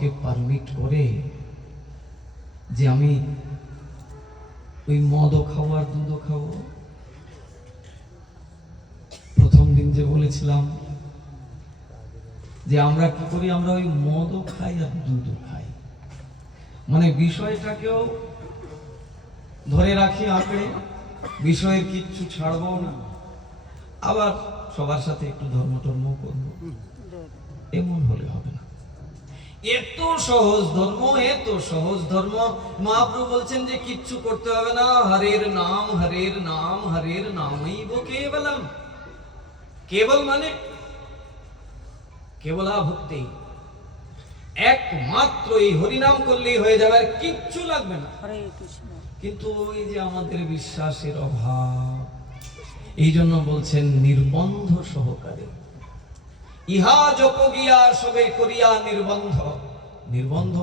আমাকে পারমিট করে যে আমি ওই মদও খাবো আর দুধও খাবো? প্রথম দিন যে বলেছিলাম যে আমরা কি করি, আমরা ওই মদও খাই আর দুধও খাই, মানে বিষয়টাকেও ধরে রাখি আঁকড়ে, বিষয়ের কিচ্ছু ছাড়বো না, আবার সবার সাথে একটু ধর্ম টর্ম করবো, এমন হলে হবে না। এত সহজ ধর্ম, এত সহজ ধর্ম। মহাপ্রভু বলছেন যে কিচ্ছু করতে হবে না, হরের নাম হরের নাম হরের নামৈব কেবলম। কেবল মানে কেবলা ভক্তি, একমাত্র এই হরিনাম করলেই হয়ে যাবে, আর কিচ্ছু লাগবে না। কিন্তু ওই যে আমাদের বিশ্বাসের অভাব, এই জন্য বলছেন নির্বন্ধ সহকারে ইহা জপ গিয়া সবে করিয়া নির্বন্ধ। নির্বন্ধ